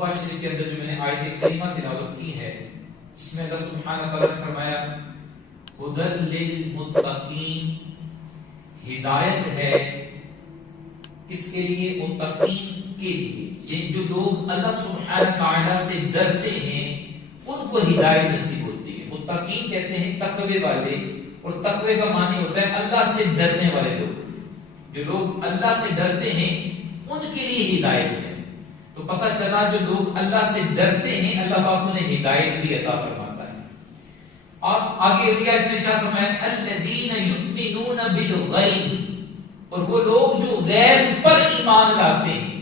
توبہ شریف کے اندر جو میں نے آیت کریمہ تلاوت کی ہے، اس میں اللہ سبحانہ تعالیٰ نے فرمایا ہدی للمتقین، ہدایت ہے اس کے لیے، متقین کے لیے، یہ جو لوگ اللہ سبحانہ تعالیٰ سے ڈرتے ہیں ان کو ہدایت نصیب ہوتی ہے۔ متقین کہتے ہیں تقوی والے، اور تقوی کا معنی ہوتا ہے اللہ سے ڈرنے والے لوگ۔ جو لوگ اللہ سے ڈرتے ہیں ان کے لیے ہدایت ہے۔ تو پتہ چلا جو لوگ اللہ سے ڈرتے ہیں اللہ پاک انہیں ہدایت بھی عطا فرماتا ہے۔ اور آگے آیت میں ارشاد فرمایا الذین یؤمنون بالغیب، اور وہ لوگ جو غیب پر ایمان لاتے ہیں،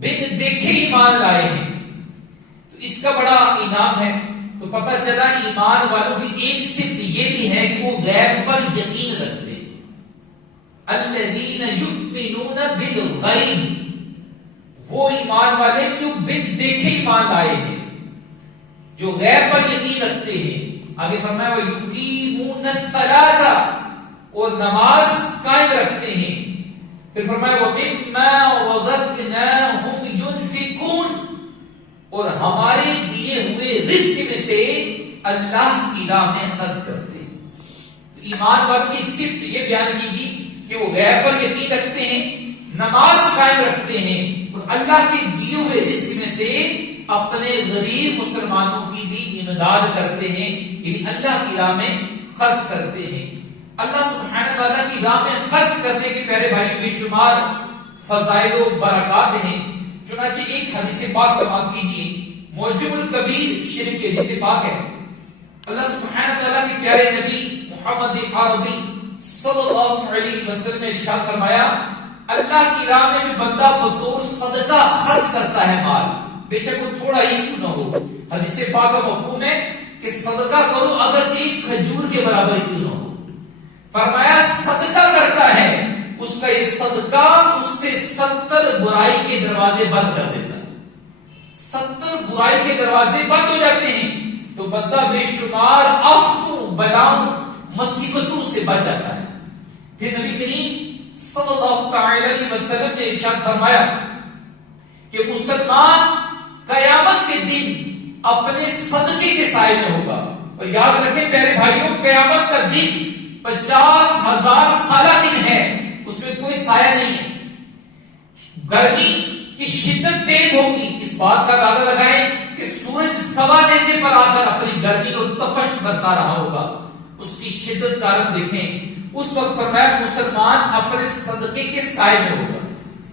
بن دیکھے ایمان لائے ہیں، تو اس کا بڑا انعام ہے۔ تو پتہ چلا ایمان والوں کی ایک صفت یہ بھی ہے کہ وہ غیب پر یقین رکھتے ہیں۔ الذین یؤمنون بالغیب، وہ ایمان والے جو بن دیکھے ایمان لائے ہیں، جو غیب پر یقین رکھتے ہیں۔ آگے فرمایا وَيُقِيمُونَ الصَّلَاةَ، اور نماز قائم رکھتے ہیں۔ پھر فرمایا وَمِمَّا رَزَقْنَاهُمْ يُنْفِقُونَ، اور ہمارے دیے ہوئے رزق میں سے اللہ کی راہ میں خرچ کرتے ہیں۔ تو ایمان والوں کی ایک صفت یہ بیان کی گئی کہ وہ غیب پر یقین رکھتے ہیں، نماز قائم رکھتے ہیں، اور اللہ کے دیے ہوئے رزق میں سے اپنے غریب مسلمانوں کی بھی امداد کرتے ہیں، یعنی اللہ کی راہ میں خرچ کرتے ہیں۔ اللہ سبحانہ تعالیٰ کی راہ میں خرچ کرنے کے پیارے بھائیوں بے شمار فضائل و برکات ہیں۔ چنانچہ ایک حدیث پاک سماعت کیجیے، معجم الکبیر شریف کی حدیث پاک ہے۔ اللہ سبحانہ تعالیٰ کے پیارے نبی محمد عربی صلی اللہ علیہ وسلم نے ارشاد فرمایا اللہ کی راہ میں جو بندہ بطور صدقہ خرچ کرتا ہے مال، بے شک وہ تھوڑا ہی کیوں نہ ہو، حدیث پاک کا مفہوم ہے کہ صدقہ کرو اگرچہ ایک کھجور کے برابر کیوں نہ ہو۔ فرمایا صدقہ کرتا ہے اس کا یہ صدقہ اس سے 70 برائی کے دروازے بند کر دیتا ہے۔ 70 برائی کے دروازے بند ہو جاتے ہیں تو بندہ بے شمار آفتوں، بلاؤں، مصیبتوں سے بچ جاتا ہے۔ پھر نبی کریم صلی اللہ علیہ وسلم نے ارشاد فرمایا کہ مسلمان قیامت کے دن اپنے صدقے کے سائے میں ہوگا۔ اور یاد رکھیں پیارے بھائیوں، قیامت کا دن 50,000 سالہ دن ہے، اس میں کوئی سایہ نہیں ہے۔ گرمی کی شدت تیز ہوگی، اس بات کا اندازہ لگائیں کہ سورج سوا نیزے پر آ کر اپنی گرمی اور تپش برسا رہا ہوگا، اس کی شدت کا رنگ دیکھیں۔ اس وقت فرمایا مسلمان اپنے صدقے کے سائے میں ہوگا،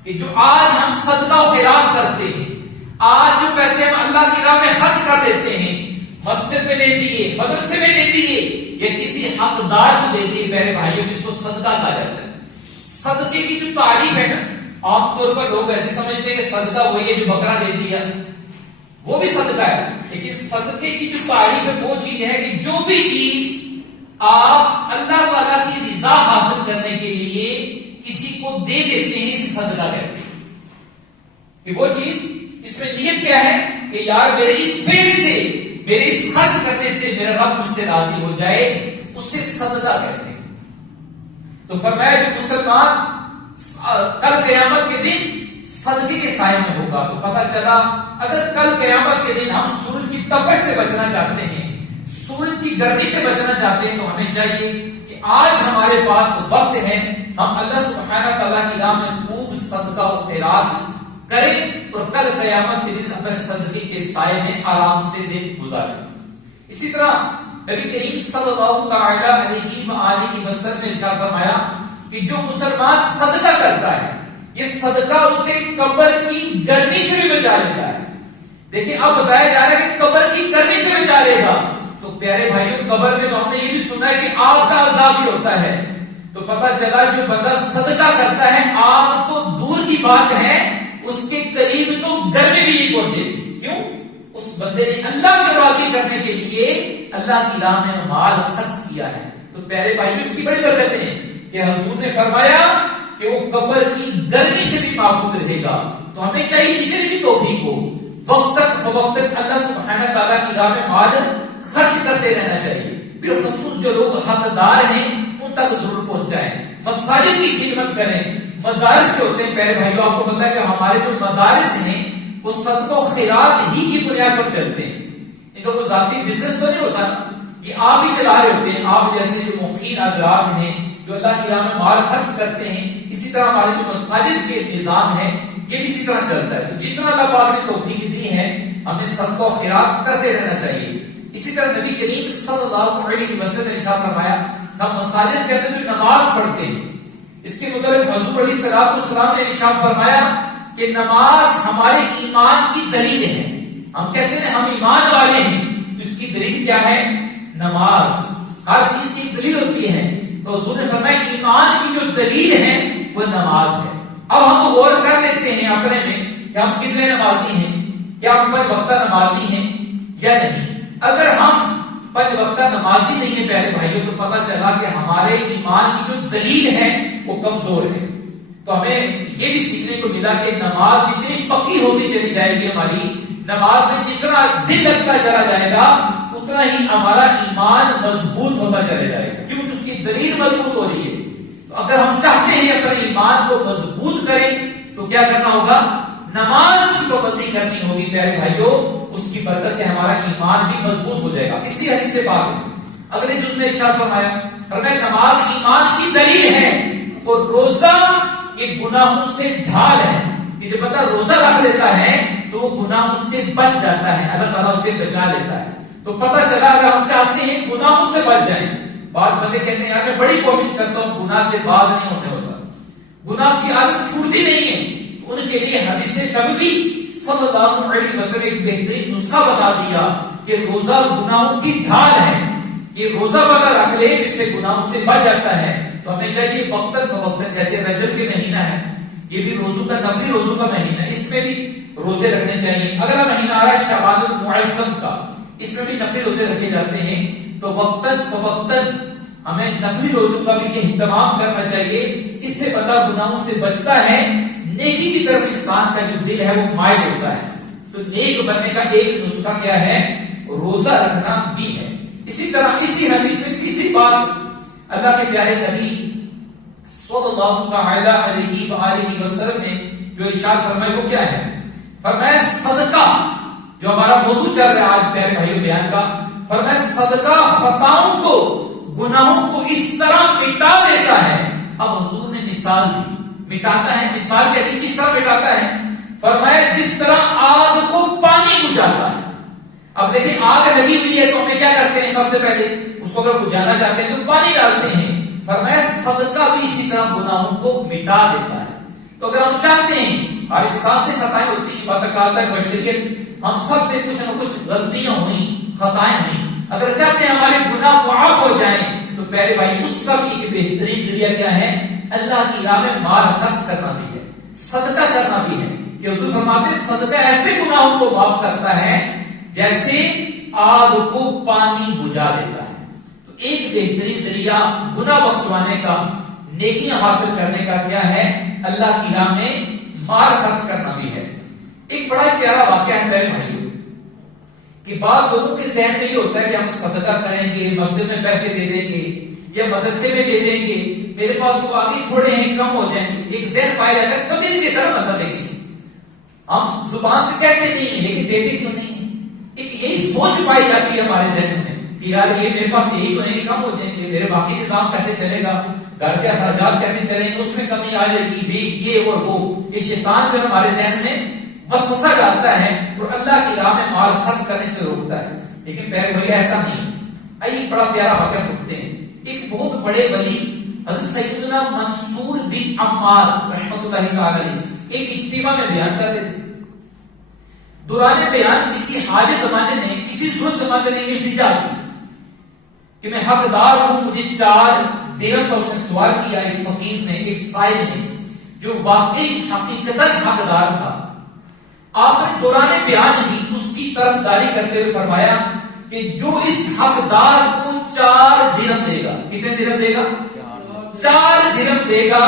کہ جو آج ہم صدقہ و خیرات کرتے ہیں، آج جو پیسے ہم اللہ کی راہ میں خرچ کر دیتے ہیں، مسجد میں لے دیے، مدرسے میں لے دیے، یا کسی حقدار کو دے دیے، میرے بھائیوں جس کو صدقہ کہا جاتا ہے۔ صدقے کی جو تعریف ہے نا، عام طور پر لوگ ایسے سمجھتے ہیں کہ صدقہ وہی ہے جو بکرا دے دیا، وہ بھی صدقہ ہے، لیکن صدقے کی جو تعریف ہے وہ چیز ہے کہ جو بھی چیز آپ اللہ تعالیٰ کی رضا حاصل کرنے کے لیے کسی کو دے دیتے ہیں، اسے صدقہ کہتے ہیں۔ کہ وہ چیز اس میں نیت کیا ہے کہ یار میرے اس فعل سے، میرے اس خرچ کرنے سے میرا رب مجھ سے راضی ہو جائے، اسے صدقہ کہتے ہیں۔ تو فرمایا جو مسلمان کل قیامت کے دن صدقے کے سائے میں ہوگا، تو پتہ چلا اگر کل قیامت کے دن ہم سورج کی تپش سے بچنا چاہتے ہیں، سورج کی گرمی سے بچنا چاہتے ہیں، تو ہمیں چاہیے کہ آج ہمارے پاس وقت ہے، ہم اللہ سبحانہ تعالیٰ کی راہ میں خوب صدقہ و خیرات کریں، اور کل قیامت کے دن اپنے صدقے کے سائے میں آرام سے دن گزاریں۔ اسی طرح نبی کریم صلی اللہ تعالی علیہ وآلہ وسلم نے ارشاد فرمایا کہ جو مسلمان صدقہ کرتا ہے، یہ صدقہ اسے قبر کی گرمی سے بھی بچا لیتا ہے۔ دیکھیں اب بتایا جا رہا ہے کہ قبر کی گرمی سے بچا لے گا، تو پیارے بھائیوں قبر میں تو ہم نے یہ بھی سنا ہے کہ آگ کا عذاب بھی ہوتا ہے۔ تو پتہ چلا جو بندہ صدقہ کرتا ہے، آگ تو دور کی بات ہے، اس کے قریب تو گرمی بھی نہیں پہنچے گی۔ کیوں؟ اس بندے نے اللہ کو راضی کرنے کے لیے اللہ کی راہ میں مال خرچ کیا ہے۔ تو پیارے بھائیوں اس کی بڑی برکتیں ہیں کہ حضور نے فرمایا کہ وہ قبر کی گرمی سے بھی محفوظ رہے گا۔ تو ہمیں چاہیے جتنی بھی توفیق ہو وقت فوقت اللہ سبحانہ تعالیٰ کی راہ میں مال خرچ کرتے رہنا چاہیے۔ بالخصوص جو لوگ حقدار ہیں ان تک ضرور پہنچائیں، مساجد کی خدمت کریں، مدارس جو ہوتے ہیں پیارے بھائیوں آپ کو پتا ہے کہ ہمارے جو مدارس ہیں وہ صدقہ و خیرات ہی کی بنیاد پر چلتے ہیں. ان کا کوئی ذاتی بزنس تو نہیں ہوتا نا کہ آپ ہی چلا رہے ہوتے ہیں. آپ جیسے جو مخیر حضرات ہیں جو اللہ کی راہ میں مال خرچ کرتے ہیں، اسی طرح ہمارے جو مساجد کے نظام ہے یہ بھی اسی طرح چلتا ہے. تو جتنا اللہ پاک نے توفیق دی ہے ہمیں صدقہ و خیرات کرتے رہنا چاہیے. اسی طرح نبی کریم صلی اللہ علیہ وسلم نے ارشاد فرمایا ہم مساجد کے اندر جو نماز پڑھتے ہیں اس کے متعلق حضور علیہ الصلوۃ والسلام نے ارشاد فرمایا کہ نماز ہمارے ایمان کی دلیل ہے. ہم کہتے ہیں ہم ایمان والے ہیں، اس کی دلیل کیا ہے؟ نماز. ہر چیز کی دلیل ہوتی ہے، تو حضور نے فرمایا کہ ایمان کی جو دلیل ہے وہ نماز ہے. اب ہم غور کر لیتے ہیں اپنے میں کہ ہم کتنے نمازی ہیں، کیا ہم 5 وقتہ نمازی ہیں یا نہیں. اگر ہم 5 وقتہ نمازی نہیں ہیں پیارے بھائیوں تو پتہ چلا کہ ہمارے ایمان کی جو دلیل ہے وہ کمزور ہے. تو ہمیں یہ بھی سیکھنے کو ملا کہ نماز جتنی پکی ہوتی چلی جائے گی، ہماری نماز میں جتنا دل لگتا چلا جائے گا اتنا ہی ہمارا ایمان مضبوط ہوتا چلے جائے گا، کیونکہ اس کی دلیل مضبوط ہو رہی ہے. تو اگر ہم چاہتے ہیں اپنے ایمان کو مضبوط کریں تو کیا کرنا ہوگا؟ نماز کی پابندی کرنی ہوگی پیارے بھائیوں. اس کی برکت سے ہمارا ایمان بھی مضبوط ہو جائے گا. اسی حدیث سے بات ہے اگلے جز میں ارشاد فرمایا نماز ایمان کی دلیل ہے اور روزہ یہ گناہوں سے ڈھال ہے. کہ جو بندہ روزہ رکھ لیتا ہے تو وہ گناہوں سے بچ جاتا ہے، اللہ تعالیٰ اسے بچا لیتا ہے. تو پتہ چلا اگر ہم چاہتے ہیں گناہوں سے بچ جائیں. بعض بندے کہتے ہیں یار میں بڑی کوشش کرتا ہوں گناہ سے باز نہیں ہونے ہوتا، گناہ کی عادت چھوٹتی نہیں ہے. ان کے لیے حدیث نبوی صلی اللہ علیہ وسلم ایک بہترین نسخہ بتا دیا کہ روزہ گناہوں کی ڈھال ہے. یہ روزہ بندہ رکھ لے جس سے گناہوں سے بچ جاتا ہے. تو ہمیں چاہیے وقتاً فوقتاً، جیسے رجب کے مہینہ ہے یہ بھی روزوں کا نفلی روزوں کا مہینہ، اس میں بھی روزے رکھنے چاہیے. اگلا مہینہ آ رہا ہے شعبان المعظم کا، اس میں بھی نفلی روزے رکھے جاتے ہیں. تو وقتاً فوقتاً ہمیں نفلی روزوں کا بھی اہتمام کرنا چاہیے. اس سے بندہ گناہوں سے بچتا ہے، نیکی کی طرف انسان کا جو دل ہے وہ مائل ہوتا ہے. تو نیک بننے کا ایک نسخہ کیا ہے؟ روزہ رکھنا بھی ہے. اسی طرح اسی حدیث میں تیسری بات اللہ کے پیارے نبی صلی اللہ علیہ وآلہ وسلم نے جو ارشاد فرمایا وہ کیا ہے؟ فرمایا صدقہ، جو ہمارا موضوع چل رہا ہے آج پیارے بھائیوں بیان کا. فرمایا صدقہ خطاؤں کو، گناہوں کو اس طرح مٹا دیتا ہے. اب حضور نے مثال دی، مٹاتا ہے. مثال کہتی کس طرح مٹاتا ہے؟ فرمایا جس طرح آگ کو پانی بجھاتا ہے. اب دیکھیں آگ لگی ہوئی ہے تو ہمیں کیا کرتے ہیں؟ سب سے پہلے اس کو اگر بجھانا چاہتے ہیں تو پانی ڈالتے ہیں. فرمایا صدقہ بھی اسی طرح گناہوں کو مٹا دیتا ہے. تو اگر ہم چاہتے ہیں، ہر انسان سے خطائیں ہوتی ہیں، بتقاضۂ بشریت ہم سب سے کچھ نہ کچھ غلطیاں ہوئیں، خطائیں ہوئیں. اگر چاہتے ہیں ہمارے گناہ معاف ہو جائیں تو پیارے بھائی اس کا بھی ایک بہترین ذریعہ کیا ہے؟ اللہ کی راہ میں مال خرچ کرنا بھی ہے، صدقہ کرنا بھی ہے. کہ حضور فرماتے ہیں صدقہ ایسے گناہوں کو معاف کرتا ہے جیسے آگ کو پانی بجھا دیتا ہے. تو ایک بہترین ذریعہ گناہ بخشوانے کا، نیکیاں حاصل کرنے کا کیا ہے؟ اللہ کی راہ میں مال خرچ کرنا بھی ہے. ایک بڑا پیارا واقعہ ہے میرے بھائیوں کہ بعض لوگوں کے ذہن میں یہ ہوتا ہے کہ ہم صدقہ کریں گے، مسجد میں پیسے دے دیں گے یا مدرسے میں دے دیں گے، میرے پاس تو آگے تھوڑے ہیں کم ہو جائیں گے. ایک ذہن پایا جاتا ہے کبھی نہیں دیتا نا بندہ دے گی. ہم زبان سے کہتے نہیں ہیں لیکن دیتے کیوں نہیں ہیں؟ ایک یہی سوچ پائی جاتی ہے ہمارے ذہن میں کہ یار یہ میرے پاس یہی تو نہیں، کم ہو جائیں گے، میرے باقی نظام کیسے چلے گا، گھر کے اخراجات کیسے چلیں گے، اس میں کمی آ جائے گی، یہ اور وہ. یہ شیطان جو ہمارے ذہن میں وسوسہ ڈالتا ہے اور اللہ کی راہ میں مال خرچ کرنے سے روکتا ہے. لیکن پیارے بھائی ایسا نہیں. آئیے بڑا پیارا واقعہ سنتے ہیں. ایک بہت بڑے ولی حضرت سیدنا منصور بن عمار رحمۃ اللہ علیہ ایک اجتماع میں بیان کر رہے تھے. دوران بیان کسی حاجت زمانے نے، کسی ضرورت زمانے نے التجا کی کہ میں حقدار ہوں، مجھے 4 درہم کا اس نے سوال کیا. ایک فقیر نے، ایک سائل نے جو واقعی حقیقتاً حقدار تھا. آپ نے دوران بیان ہی اس کی طرفداری کرتے ہوئے فرمایا کہ جو اس حقدار کو 4 درہم دے گا، کتنے درہم دے گا؟ 4 درہم دے گا،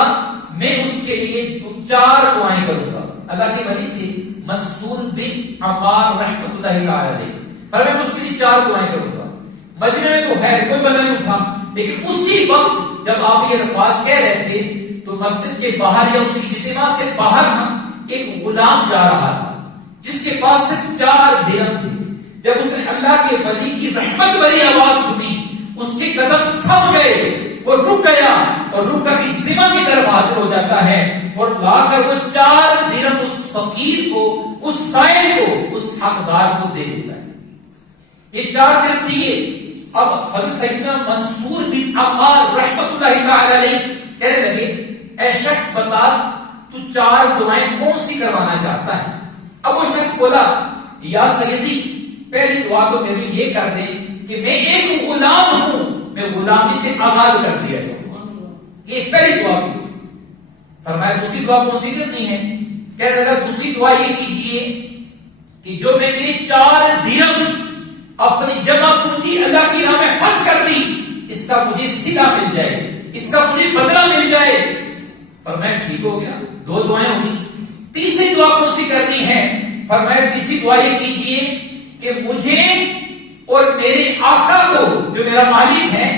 میں اس کے لیے 4 دعائیں کروں گا. اللہ کے ولی تھے منصور بن عمار رحمۃ اللہ علیہ. فرمایا میں اس کے لیے 4 دعائیں کروں گا. مجمع میں تو خیر کوئی بندہ نہیں اٹھا، لیکن اسی وقت جب آپ یہ الفاظ کہہ رہے تھے تو مسجد کے باہر یا اس اجتماع سے باہر نا ایک غلام جا رہا تھا. جس کے پاس صرف 4 درہم تھے، جب اس نے اللہ کے ولی کی رحمت بھری آواز سنی، اس کے قدم تھم گئے، وہ رک گیا اور رک کر اجتماع کی طرف حاضر ہو جاتا ہے اور لا کر وہ 4 درہم اس فقیر کو، اس سائل کو، اس حقدار کو دے دیتا ہے۔ یہ 4 درہم دیے۔ اب حضرت سیدنا منصور بن عمار رحمت اللہ تعالی علیہ کہنے لگے، اے شخص بتا تو 4 دعائیں کون سی کروانا چاہتا ہے؟ اب وہ شخص بولا، یا سیدی پہلی دعا تو میری یہ کر دے کہ میں ایک غلام ہوں، میں غلامی سے آزاد کر دیا جاؤں، یہ پہلی دعا کی۔ فرمایا دوسری دعا کون سی کرنی ہے؟ کہنے لگا دوسری دعا یہ کیجئے کہ جو میں نے 4 درہم اپنی جمع پونجی اللہ کی راہ میں خرچ کر دی، اس کا مجھے صلہ مل جائے، اس کا مجھے بدلہ مل جائے۔ فرمایا ٹھیک ہو گیا، 2 دعائیں ہوگی۔ تیسری دعا کون سی کرنی ہے؟ فرمایا تیسری دعا یہ کیجئے کہ مجھے اور میرے آقا کو جو میرا مالک ہے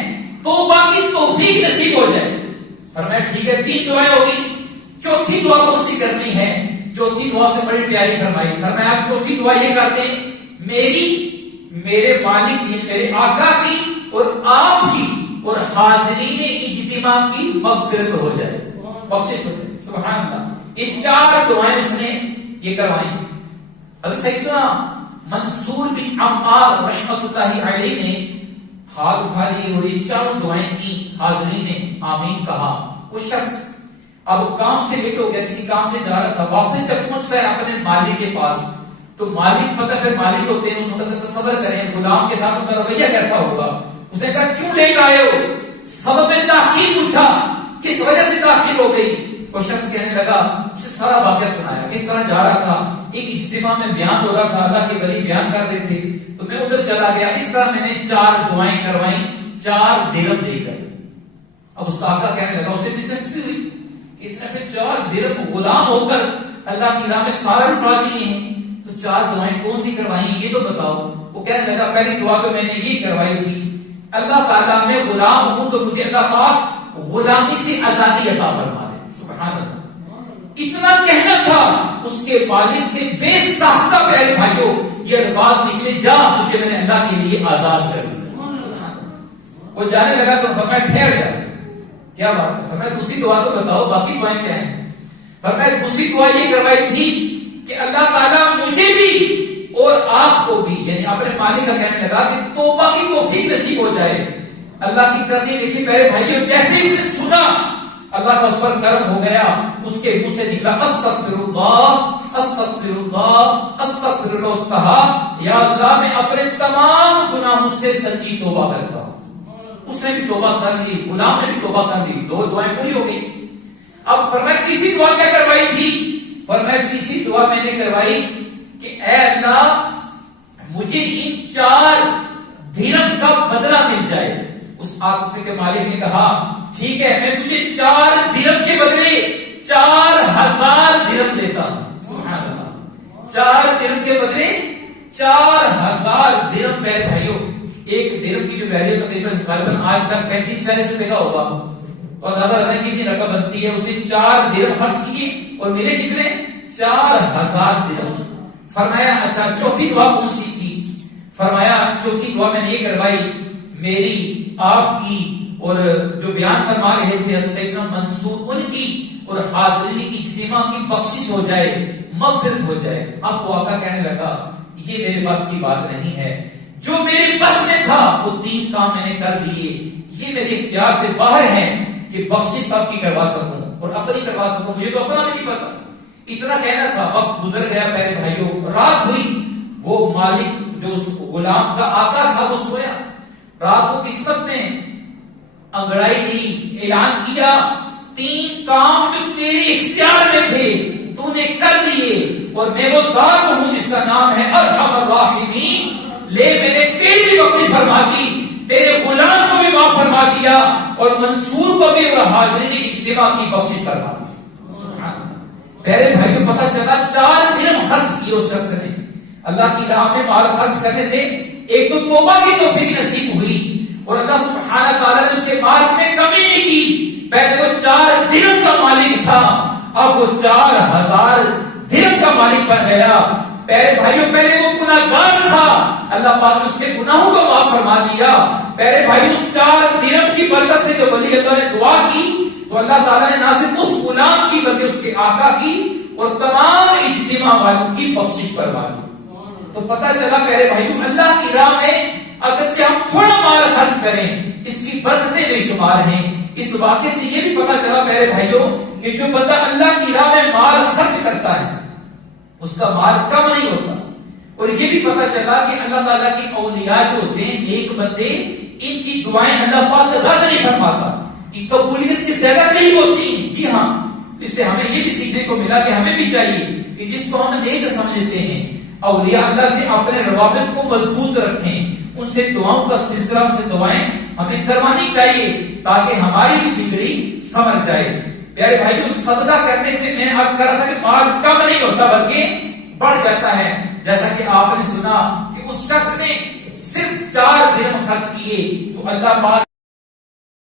توبہ کی توفیق نصیب ہو جائے۔ فرمایا ٹھیک ہے، 3 دعائیں ہوگی۔ چوتھی دعا کون سی کرنی ہے؟ چوتھی دعا سے بڑی پیاری فرمائی۔ فرمایا آپ چوتھی دعا یہ کرتے ہیں، میرے مالک کی، میرے آقا کی اور آپ کی اور حاضرین اجتماع کی مغفرت ہو جائے، بخشش ہو جائے۔ سبحان اللہ، یہ 4 دعائیں اس نے یہ کروائیں۔ حضرت سیدنا منصور بن عمار رحمت اللہ علیہ نے ہاتھ اٹھا لیے اور یہ 4 دعائیں کی، حاضرین نے آمین کہا۔ وہ شخص اب کام سے لیٹ ہو گیا، کسی کام سے جا رہا تھا، واپس جب پہنچتا ہے اپنے مالک کے پاس تو مالک پتہ پھر مالک ہوتے ہیں، اس وقت تو صبر کریں، غلام کے ساتھ ان کا رویہ کیسا ہوگا۔ اس نے کہا کیوں لے آئے ہو؟ سبب میں تاخیر پوچھا، کس وجہ سے تاخیر ہو گئی؟ وہ شخص کہنے لگا، اسے سارا واقعہ سنایا، کس طرح جا رہا تھا، ایک اجتماع میں بیان ہو رہا تھا، اللہ کے ولی بیان کر رہے تھے تو میں ادھر چلا گیا، اس طرح میں نے 4 دعائیں کروائیں 4 درہم دے کر۔ اب اس کا آقا کہنے لگا، اسے دلچسپی ہوئی کہ اس نے پھر 4 درہم غلام ہو کر اللہ کی راہ میں سارا لٹا دیے ہیں، تو 4 دعائیں کون سی کروائی ہیں یہ تو بتاؤ۔ وہ کہنے لگا پہلی دعا تو میں نے یہ کروائی تھی، اللہ تعالیٰ میں غلام ہوں تو مجھے اللہ پاک غلامی سے آزادی عطا فرما دے۔ سبحان اللہ، اتنا کہنا تھا، اس کے والد سے بے ساختہ پیارے بھائیوں یہ الفاظ نکلے، جا تجھے میں نے اللہ کے لیے آزاد کر دیا۔ وہ جانے لگا تو فرمایا ٹھہر جا، کیا بات ہے؟ فرمایا دوسری دعا تو بتاؤ، باقی دعائیں کیا ہیں؟ فرمایا دوسری دعا یہ کروائی تھی کہ اللہ تعالیٰ مجھے بھی اور آپ کو بھی، یعنی اپنے مالک کا کہنے لگا کہ توبہ کی توفیق نصیب ہو جائے۔ اللہ کی کرنی دیکھی میرے بھائیوں، جیسے ہی اسے سنا اللہ کا اس پر کرم ہو گیا، اس کے منہ سے نکلا استغفر اللہ استغفر اللہ استغفر اللہ، اس کہا یا اللہ میں اپنے تمام گناہوں سے سچی توبہ کرتا ہوں۔ اس نے بھی توبہ کر لی، غلام نے بھی توبہ کر لی، 2 دعائیں پوری ہو گئی۔ اب فرمایا تیسری دعا کیا کروائی تھی؟ فرمایا تیسری دعا میں نے کروائی کہ اے اللہ مجھے ان 4 درہم کا بدلہ مل جائے۔ اس آقا کے مالک نے کہا ٹھیک ہے، میں تجھے 4 درہم کے بدلے 4000 درہم دیتا ہوں۔ سبحان اللہ، 4 درہم کے بدلے 4000 درہم۔ میرے بھائیوں، ایک درہم کی جو ویلیو تقریباً آج تک 35-40 روپے کا ہوگا، اور زیادہ رقم کی رقم بنتی ہے، اسے 4 درہم خرچ کیے اور میرے کتنے 4000 درہم۔ فرمایا اچھا چوتھی دعا کون سی تھی؟ فرمایا چوتھی دعا میں نے یہ کروائی، میری آپ کی اور جو بیان فرما رہے تھے سیدنا منصور ان کی اور حاضرین اجتماع کی بخشش ہو جائے، مغفرت ہو جائے۔ اب وہ آقا کہنے لگا یہ میرے بس کی بات نہیں ہے، جو میرے بس میں تھا وہ 3 کام میں نے کر دیے، یہ میرے اختیار سے باہر ہے کہ بخشش سب کی کروا سکوں اور اپنی کروا سکوں، مجھے تو اپنا بھی نہیں پتا۔ اتنا کہنا تھا، وقت گزر گیا میرے بھائیوں، رات ہوئی، وہ مالک جو اس غلام کا آقا تھا وہ سویا، رات کو قسمت میں انگڑائی لی، اعلان کیا 3 کام جو تیرے اختیار میں تھے تو نے کر دیے، اور میں وہ ذات ہوں جس کا نام ہے ارحم الراحمین، لے میں نے تیری بخشش فرما دی، تیرے غلام کو بھی معاف فرما دیا اور منصور کو بھی اور حاضرین اجتماع کی بخشش فرما دی۔ میرے بھائیوں پتہ چلا 4 درہم خرچ کیے اس شخص نے، اللہ کی راہ میں مال خرچ کرنے سے ایک تو توبہ کی توفیق نصیب ہوئی اور اللہ سبحانہ تعالیٰ نے اس کے مال میں کمی نہیں کی۔ پہلے وہ 4 درہم کا مالک تھا، اب وہ 4000 درہم کا مالک بن گیا۔ پیارے بھائیوں پہلے وہ گناہگار تھا، اللہ پاک نے اس کے گناہوں کو معاف فرما دیا۔ پیارے بھائیوں اس 4 درہم کی برکت سے جو ولی اللہ نے دعا کی تو اللہ تعالیٰ نے نہ صرف اس غلام کی بلکہ اس کے آقا کی اور تمام اجتماع والوں کی بخشش فرما دی۔ تو پتہ چلا پیارے بھائیوں اللہ کی راہ میں اگرچہ ہم تھوڑا مال خرچ کریں اس کی برکتیں بے شمار ہیں۔ اس واقعے سے یہ بھی پتہ چلا پیارے بھائیوں کہ جو بندہ اللہ کی راہ میں مال خرچ کرتا ہے اس کا مال کم نہیں ہوتا، اور یہ بھی پتہ چلا کہ اللہ تعالیٰ کی اولیاء جو ہوتے ہیں نیک بندے ان کی دعائیں اللہ پاک رد نہیں فرماتا، یہ قبولیت کی زیادہ قریب ہوتی ہیں۔ جی ہاں، اس سے ہمیں یہ بھی سیکھنے کو ملا کہ ہمیں بھی چاہیے کہ جس کو ہم نیک سمجھتے ہیں اولیاء اللہ سے اپنے روابط کو مضبوط رکھیں، ان سے دعاؤں کا سلسلہ، ان سے دعائیں ہمیں کروانی چاہیے تاکہ ہماری بھی بگڑی سمجھ جائے۔ پیارے بھائیوں صدقہ کرنے سے میں عرض کر رہا تھا کہ مال کم نہیں ہوتا بلکہ بڑھ جاتا ہے، جیسا کہ آپ نے سنا کہ اس شخص نے صرف 4 درہم خرچ کیے تو اللہ پاک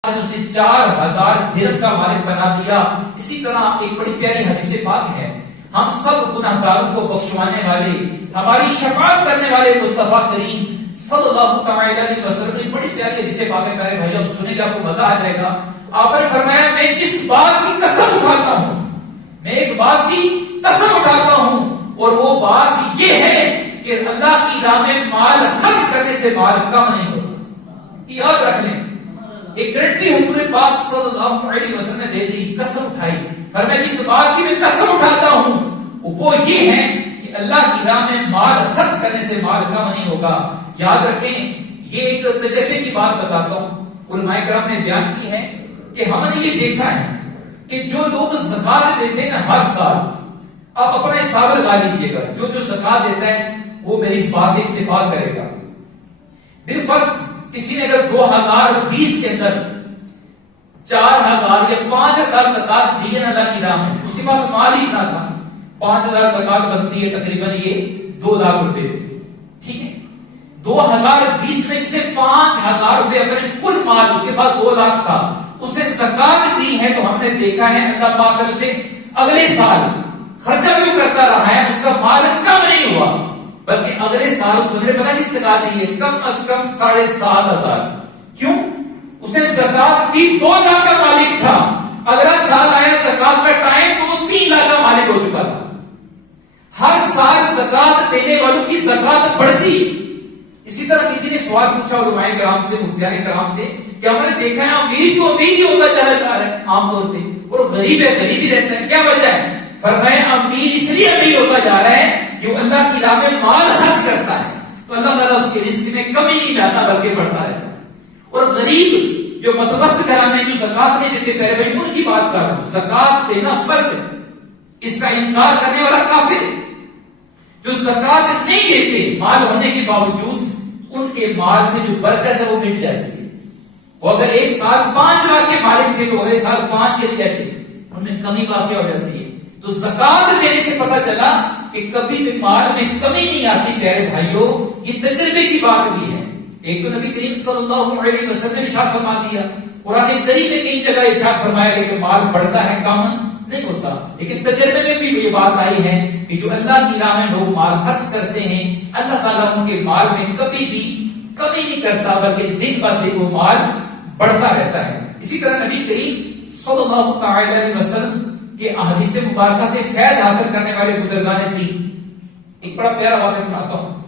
نے اسے 4000 درہم کا مالک بنا دیا۔ اسی طرح ایک بڑی پیاری حدیث پاک ہے، ہم سب گناہگاروں کو بخشوانے والے، ہماری شفاعت کرنے والے مصطفیٰ کریم صلی اللہ علیہ وسلم نے بڑی پیاری حدیث پاک ہے۔ پیارے بھائیوں سنیں گے آپ کو مزہ آ جائے گا۔ آپ نے فرمایا میں جس بات کی قسم اٹھاتا ہوں، میں ایک بات کی قسم اٹھاتا ہوں اور وہ بات یہ ہے کہ اللہ کی راہ میں مال خرچ کرنے سے مال کم نہیں ہوتا۔ یاد رکھ لیں، ایک گارنٹی حضور پاک صلی اللہ علیہ وسلم نے دے دی، قسم اٹھائی، فرمایا جس بات کی میں قسم اٹھاتا ہوں وہ یہ ہے کہ اللہ کی راہ میں مال خرچ کرنے سے مال کم نہیں ہوگا۔ یاد رکھیں، یہ ایک تجربے کی بات بتاتا ہوں، علماء کرام نے بیان کی ہے کہ ہم نے یہ دیکھا ہے کہ جو لوگ زکات دیتے ہیں ہر سال، آپ اپنا حساب لگا لیجئے گا، جو زکات دیتا ہے وہ میری اس بات سے اتفاق کرے گا۔ بالفرض کسی نے اگر 2020 کے اندر 4000 یا 5000 زکات دی ہے اللہ کی راہ میں، اس کے پاس مال ہی اتنا تھا، 5000 زکات بنتی ہے تقریباً یہ 2 لاکھ روپے، ٹھیک ہے۔ 2020 میں جسے 5000 روپے اپنے کل مال، اس کے پاس 2 لاکھ تھا، اسے زکات دی ہے تو ہم نے دیکھا ہے اللہ پاک نے اسے اگلے سال خرچہ بھی کرتا رہا ہے، اس کا مال کم نہیں ہوا بلکہ اگلے سال اس بندے نے پتہ نہیں زکات دی ہے کم از کم 7500۔ کیوں؟ اسے زکات دی 2 لاکھ کا مالک تھا، اگلا سال آیا زکات کا ٹائم تو وہ 3 لاکھ کا مالک ہو چکا تھا۔ ہر سال زکات دینے والوں کی زکات بڑھتی۔ اسی طرح کسی نے سوال پوچھا علماء کرام سے، مفتیان کرام سے کہ ہم نے دیکھا ہے امیر تو امیر ہی ہوتا چلا جا رہا ہے عام طور پہ، اور غریب ہے غریب ہی رہتا ہے، کیا وجہ ہے؟ فرمایا امیر اس لیے امیر ہوتا جا رہا ہے کہ وہ اللہ کی راہ میں مال خرچ کرتا ہے تو اللہ تعالیٰ اس کے رزق میں کمی نہیں لاتا بلکہ بڑھتا رہتا ہے، اور غریب جو متوسط گھرانے جو زکات نہیں دیتے، پہلے بھائی ان کی بات کر رہا ہوں، زکات دینا فرض ہے، اس کا انکار کرنے والا کافر ہے۔ جو زکات نہیں دیتے مال ہونے کے باوجود ان کے مال سے جو برکت ہے وہ مٹ جاتی ہے۔ وہ اگر ایک سال 5 لاکھ کے مالک تھے تو اگلے سال 5 کے جاتے، ان میں کمی واقع ہو جاتی ہے۔ تو زکات دینے سے پتہ چلا کہ کبھی بھی مال میں کمی نہیں آتی۔ پیارے بھائیوں یہ تجربے کی بات بھی ہے۔ ایک تو نبی کریم صلی اللہ علیہ وسلم نے ارشاد فرما دیا، قرآن کریم میں کئی جگہ ارشاد فرمایا گیا کہ مال بڑھتا ہے کم نہیں ہوتا، لیکن تجربے میں بھی یہ بات آئی ہے کہ جو اللہ کی راہ میں لوگ مال خرچ کرتے ہیں اللہ تعالیٰ ان کے مال میں کبھی بھی کمی نہیں کرتا بلکہ دن بہ دن وہ مال بڑھتا رہتا ہے۔ اسی طرح نبی کریم صلی اللہ تعالی علیہ وسلم کے احادیث مبارکہ سے فیض حاصل کرنے والے بزرگان دین، ایک بڑا پیارا واقعہ سناتا ہوں۔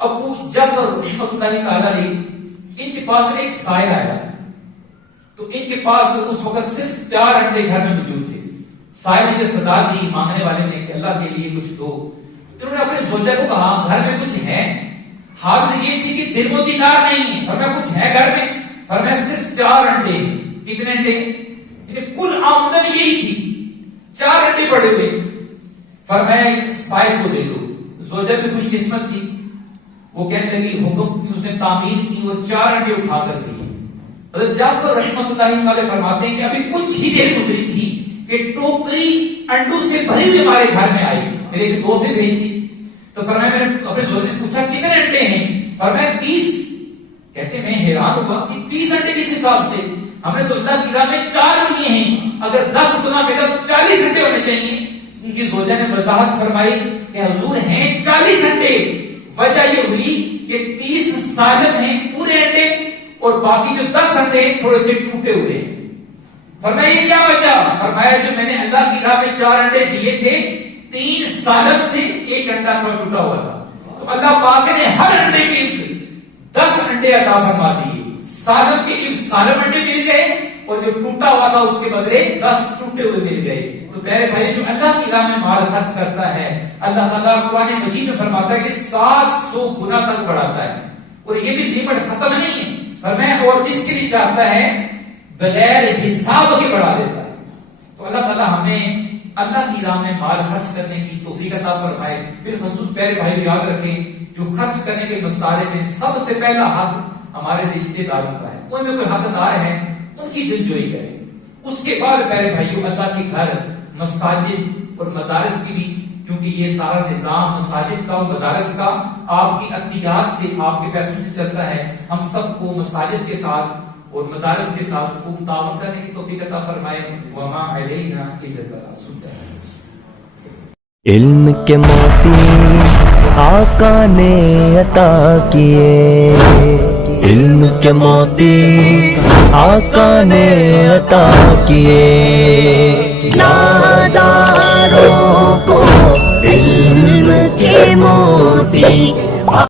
ابو جعفر رحمۃ اللہ تعالی علیہ، ان کے پاس ایک سائل آیا تو ان کے پاس اس وقت صرف 4 انڈے گھر میں موجود تھے۔ سائل نے جو صدا دی مانگنے والے نے کہ اللہ کے لیے کچھ دو، انہوں نے اپنے زوجہ کو کہا گھر میں کچھ ہے؟ حالت یہ تھی کہ درہم و دینار نہیں ہے، فرمایا کچھ ہے گھر میں؟ فرمایا صرف 4 انڈے۔ کتنے انڈے؟ کل آمدن یہی تھی، 4 انڈے پڑے ہوئے۔ فرمایا سائل کو دے دو۔ زوجہ بھی خوش قسمت تھی، وہ کہنے لگی حکم کی، اس نے تعمیر کی اور 4 انڈے اٹھا کر دیے۔ حضرت جعفر رحمۃ اللہ علیہ فرماتے ہیں کہ ابھی کچھ ہی دیر گزری تھی کہ ٹوکری انڈوں سے بھری ہوئی ہمارے گھر میں آئی، میرے ایک دوست نے بھیج دی۔ تو فرمایا میں نے اپنے زوجہ سے پوچھا کتنے انڈے ہیں؟ فرمایا 30۔ کہتے میں حیران ہوا کہ 30 انڈے کس حساب سے؟ ہم نے تو اللہ کی راہ میں 4 لیے ہیں، اگر 10 گنا ملا تو 40 انڈے ہونے چاہیے۔ ان کی زوجہ نے وضاحت فرمائی کہ حضور ہیں 40 انڈے. وجہ یہ ہوئی کہ 30 سالم ہیں پورے انڈے اور باقی جو 10 انڈے تھوڑے سے ٹوٹے ہوئے ہیں. فرمایا یہ کیا وجہ؟ فرمایا جو میں نے اللہ کی راہ میں 4 انڈے دیے تھے 3 سالم تھے, 1 انڈا تھوڑا ٹوٹا ہوا تھا, تو اللہ پاک نے ہر انڈے کے 10 انڈے عطا فرما دیے. سالم کے سالم انڈے مل گئے اور جو ٹوٹا ہوا تھا اس کے بدلے 10 ٹوٹے ہوئے مل گئے. تو میرے بھائی جو اللہ کی راہ میں مال خرچ کرتا ہے اللہ تعالیٰ قرآن مجید میں فرماتا ہے کہ 700 گنا تک بڑھاتا ہے, اور یہ بھی لیمٹ ختم نہیں ہے. فرمایا اور جس کے لیے چاہتا ہے بغیر حساب کے بڑھا دیتا ہے. تو اللہ تعالیٰ ہمیں اللہ کی راہ میں مال خرچ کرنے کی توفیق عطا فرمائے. بالخصوص پہلے بھائی یاد رکھیں جو خرچ کرنے کے مصارف ہیں سب سے پہلا حق ہمارے رشتے داروں کا ہے. ان میں کوئی حقدار ہے ان کی دلجوئی کریں. اس کے بعد پہلے بھائیوں اللہ کے گھر مساجد اور مدارس کی بھی, کیونکہ یہ سارا نظام مساجد کا اور مدارس کا آپ کی عطیات سے آپ کے پیسوں سے چلتا ہے. ہم سب کو مساجد کے ساتھ اور مدارس کے ساتھ خوب تعاون کرنے کی توفیق عطا فرمائے. وما علینا الا البلاغ. علم کے موتی آقا نے عطا کیے, علم کے موتی آقا نے عطا کیے. ناداروں کو علم کے موتی